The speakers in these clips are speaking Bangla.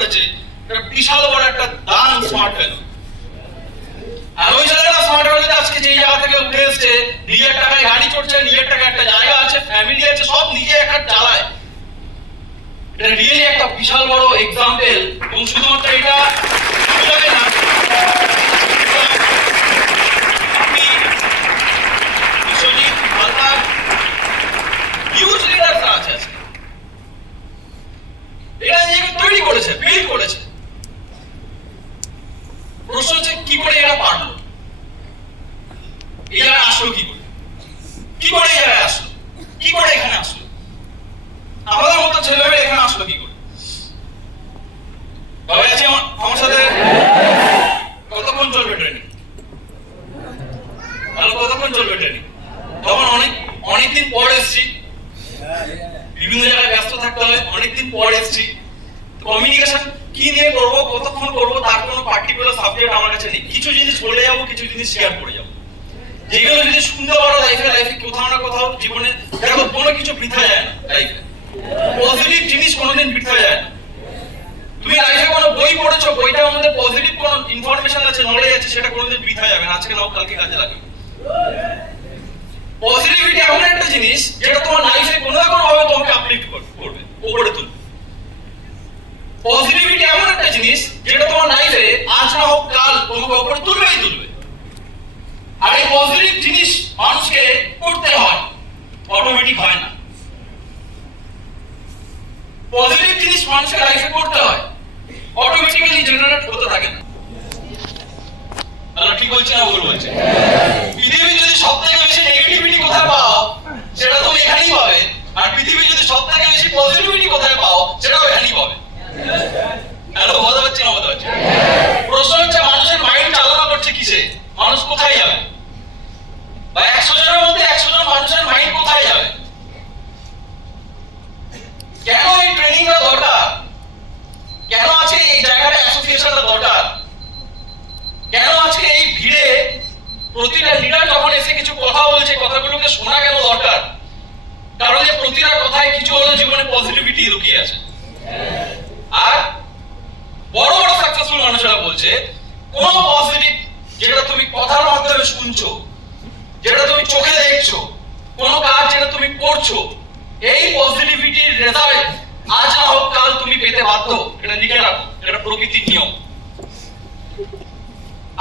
করেছে একটা বিশাল বড় একটা দান স্মার্ট ভ্যালু। আর ওই ছেলেটা স্মার্ট ভ্যালুতে আজকে যেই জায়গা থেকে উঠে এসছে, নিজের টাকায় গাড়ি চড়ছে, নিজের টাকায় একটা জায়গা আছে, ফ্যামিলি আছে, সব নিজে একটা চালায়। এটা রিয়েলি একটা বিশাল বড় এক্সাম্পল। এবং শুধুমাত্র এটা না, আপনি বিশ্বজিৎ মালদার হিউজ লিডাররা আছে, এটা নিজেকে তৈরি করেছে, বিল্ড করেছে। প্রশ্ন হচ্ছে কি করে এরা পারলো, এই জায়গায় আসলো কি করে, কি করে এই জায়গায় আসলো, কি করে এখানে আসলো, আমাদের মতো ছেলেমেয়ে এখানে আসলো কি করে? সবাই আছে আমার সাথে? কতক্ষণ চলবে ট্রেনিং? ভালো, কতক্ষণ চলবে ট্রেনিং? তখন অনেকদিন পর এসছি, বিভিন্ন জায়গায় ব্যস্ত থাকতে হয়, অনেকদিন পর এসছি। কমিউনিকেশন কি নিয়ে করবো, কতক্ষণ করবো, তার কোনো পার্টিকুলার সাবজেক্ট আমার কাছে নেই। কিছু জিনিস বলে যাবো, কিছু জিনিস শেয়ার করে যাবো, যেগুলো যদি শুনতে পারো লাইফে কোথাও না কোথাও জীবনে, দেখো কোনো কিছু বৃথা যায় না লাইফে। পজিটিভ জিনিস কোনোদিন বৃথা যায় না। তুমি লাইফে কোনো বই পড়েছো, বইটার মধ্যে পজিটিভ কোনো ইনফরমেশন আছে, নলেজ আছে, সেটা কোনোদিন বৃথা যাবে না, আজকে নাও কালকে কাজে লাগবে। পজিটিভিটি এমন একটা জিনিস যেটা তোমার লাইফে কোনো না কোনো ভাবে তোমাকে আপলিফট করবে, উপরে তুলবে। পজিটিভিটি এমন একটা জিনিস যেটা তোমার লাইফে আজ না হোক কাল তোমাকে উপরে তুলবেই তুলবে। আর এই পজিটিভ জিনিস মানুষকে করতে হয়, অটোমেটিক হয় না। পজিটিভ জিনিস মানুষকে লাইফে করতে হয়, অটোমেটিক্যালি জেনারেট হতে থাকে না। তাহলে ঠিক বলছি না ভুল বলছি? পৃথিবীর যদি সবথেকে বেশি নেগেটিভিটি কোথায় পাও, সেটা তুমি এখানেই পাবে। আর পৃথিবীর যদি সবথেকে বেশি পজিটিভিটি কোথায় পাও, সেটাও এখানেই পাবে। হ্যালো, বোঝা পাচ্ছি না? বোঝা পাচ্ছি? প্রশ্ন হচ্ছে মানুষের মাইন্ড চালনা করছে কিসে? মানুষ কোথায় যাবে? বা 100 জনের মধ্যে 100 জন মানুষের মাইন্ড কোথায় যাবে? কেন এই ট্রেনিংটা দরকার? কেন আছে এই জায়গাটা, অ্যাসোসিয়েশনটা দরকার? কেন আজকে এই ভিড়ে প্রতিটা লিডার যখন এসে কিছু কথা বলছে, কথাগুলোকে শোনা কেন দরকার? কারণ যে প্রতিটা কথায় কিছু হলো জীবনে পজিটিভিটি লুকিয়ে আছে। আর বড় বড় সাকসেসফুল মানুষরা বলছে কোন পজিটিভ, যেটা তুমি কথার মাধ্যমে শুনছো, যেটা তুমি চোখে দেখছো, কোন কাজ যেটা তুমি করছো, এই পজিটিভিটির রেজাল্ট আজ না হোক কাল তুমি পেতে বাধ্য। এটা লিখে রাখো, এটা প্রকৃতির নিয়ম।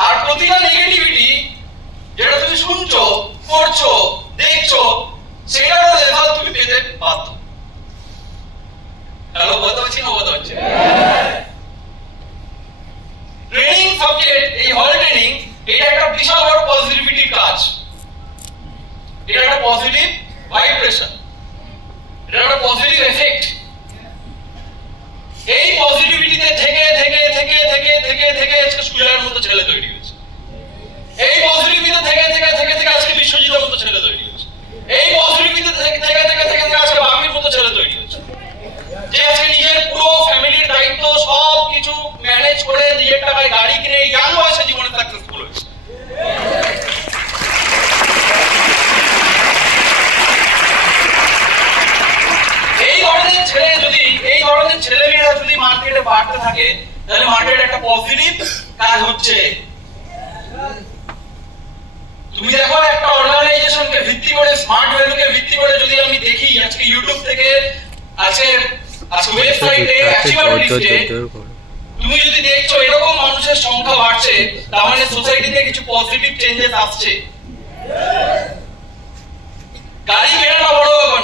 আর প্রতিটা নেগেটিভিটি যেটা তুমি শুনছো, করছো, দেখছো, সেটার রেজাল্ট তুমি পেতে বাধ্য। হ্যালো, বোঝা হচ্ছে না? বোঝা হচ্ছে? ট্রেনিং সাবজেক্ট, এই হল ট্রেনিং, এটা একটা বিশাল বড় পজিটিভিটির কাজ। এটা একটা পজিটিভ ভাইব্রেশন, এটা একটা পজিটিভ এফেক্ট। এই পজিটিভিটিতে থেকে থেকে থেকে থেকে থেকে থেকে আজকে সুজয়ের মতো ছেলে তৈরি হয়েছে। এই পজিটিভিটিতে থেকে থেকে থেকে থেকে আজকে বিশ্বজিতের মতো ছেলে তৈরি হয়েছে। এই পজিটিভিটিতে থেকে থেকে থেকে থেকে থেকে আজকে বাপির মতো ছেলে তৈরি হয়েছে, যে আজকে নিজের পুরো ফ্যামিলির দায়িত্ব সব কিছু ম্যানেজ করে নিজের টাকায় গাড়ি কিনে ইয়াং বয়সে জীবনে সাকসেসফুল হয়েছে। এই ধরনের ছেলেমেয়েরা যদি মার্কেটে বাড়তে থাকে, তাহলে মার্কেটে একটা পজিটিভ কাজ হচ্ছে। তুমি দেখো একটা অর্গানাইজেশনকে ভিত্তি করে, স্মার্ট ভ্যালুকে ভিত্তি করে যদি আমি দেখি, আজকে ইউটিউব থেকে আজকে ওয়েবসাইটে অ্যাচিভার লিস্টে তুমি যদি দেখছো এরকম মানুষের সংখ্যা বাড়ছে, তার মানে সোসাইটিতে কিছু পজিটিভ চেঞ্জেস আসছে। গাড়ি কেনাটা বড় ব্যাপার